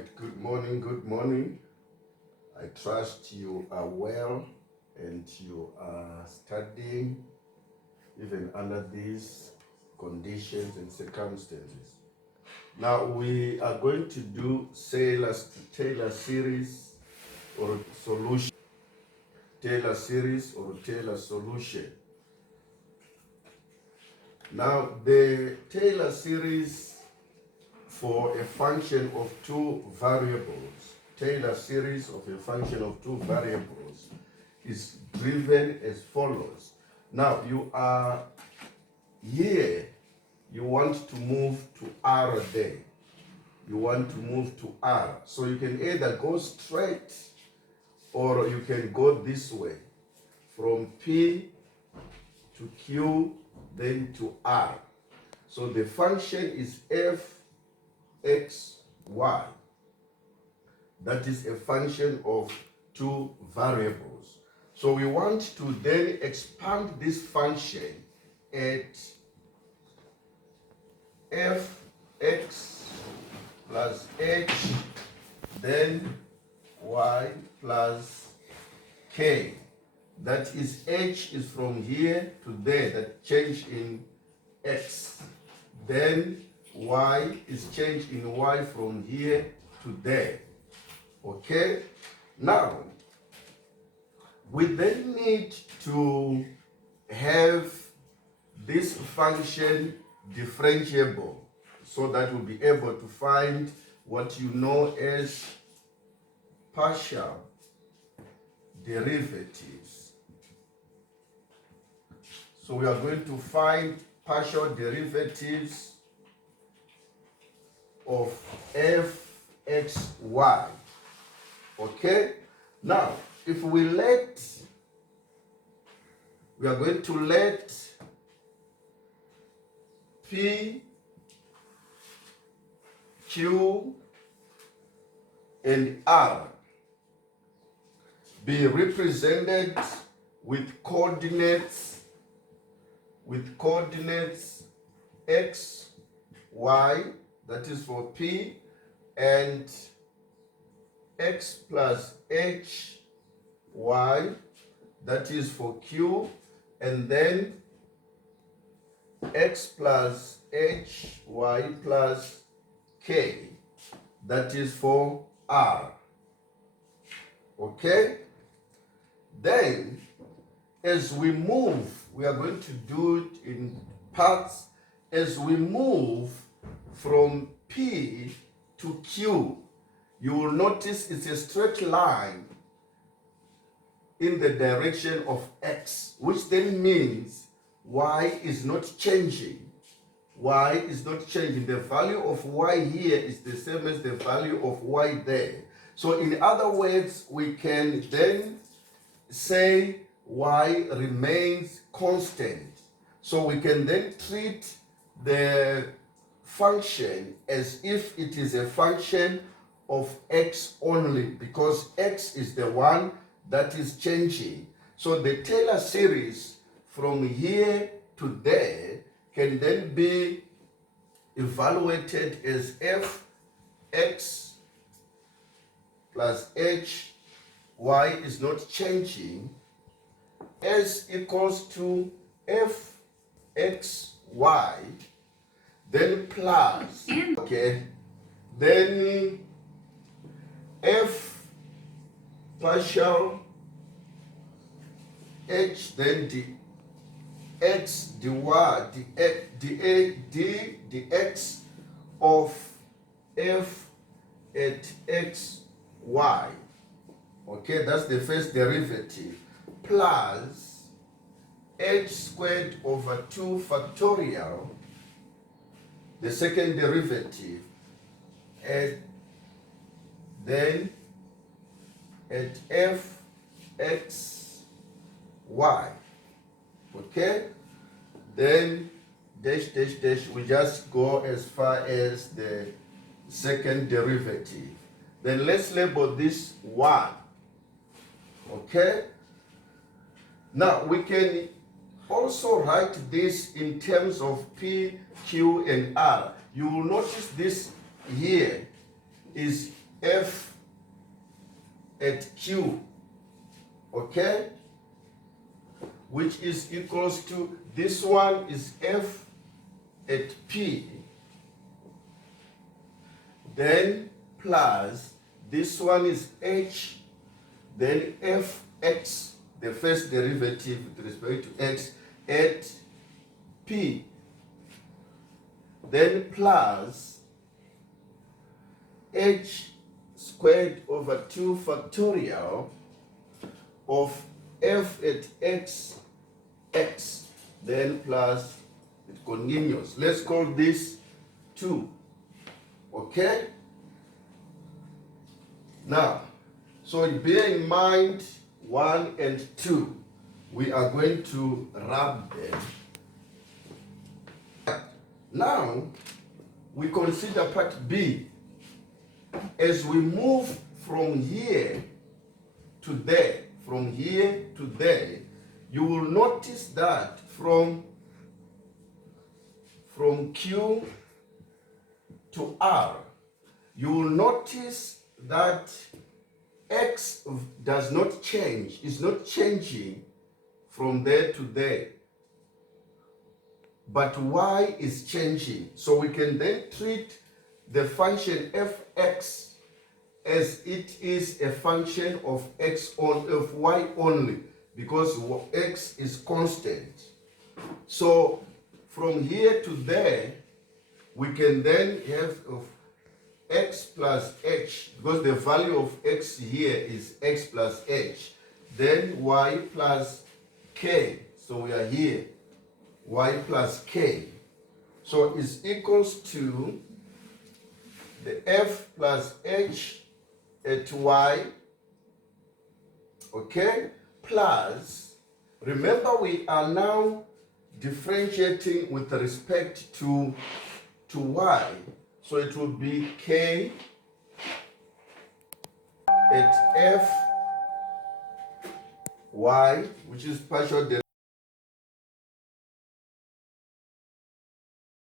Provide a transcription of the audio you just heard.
right, good morning, good morning. I trust you are well and you are studying even under these conditions and circumstances. Now we are going to do Taylor series or solution. Taylor series or Taylor solution. Now the Taylor series for a function of two variables, Taylor series of a function of two variables is driven as follows. Now you are here, you want to move to R there. You want to move to R. So you can either go straight or you can go this way from P to Q then to R. So the function is f(x, y). That is a function of two variables. So we want to then expand this function at f(x plus h, then y plus k. That is h is from here to there, that change in x. Then y is changed in y from here to there. Okay? Now, we then need to have this function differentiable so that we'll be able to find what you know as partial derivatives. So we are going to find partial derivatives of f(x, y). Okay? Now, if we are going to let P, Q, and R be represented with coordinates x, y, that is for P, and x plus h, y, that is for Q, and then x plus h, y plus k, that is for R. Okay? Then, as we move, we are going to do it in parts. As we move from P to Q, you will notice it's a straight line in the direction of x, which then means y is not changing. Y is not changing. The value of y here is the same as the value of y there. So in other words, we can then say y remains constant. So we can then treat the function as if it is a function of x only, because x is the one that is changing. So the Taylor series from here to there can then be evaluated as f(x plus h, y is not changing, s equals to f(x, y), then plus, okay, then f partial h, then the x dy, dx of f at x, y. Okay, that's the first derivative, plus h squared over 2 factorial, the second derivative, and then at f(x, y). Okay, then dash dash dash, we just go as far as the second derivative. Then let's label this 1. Okay, now we can also write this in terms of P, Q, and R. You will notice this here is f at q, okay, which is equals to, this one is f at p, then plus this one is h, then fx, the first derivative with respect to x, at p, then plus h squared over 2 factorial of f at x, x, then plus, it continues. Let's call this 2, okay? Now, so bear in mind 1 and 2, we are going to rub them. Now, we consider part B. As we move from here to there, from here to there, you will notice that from Q to R, you will notice that X does not change, is not changing from there to there, but Y is changing. So we can then treat the function fx as it is a function of of y only, because x is constant. So from here to there, we can then have of x plus h, because the value of x here is x plus h, then y plus k. So we are here, y plus k. So it's equals to the f plus h at y, okay, plus, remember we are now differentiating with respect to y, so it will be k at f y, which is partial derivative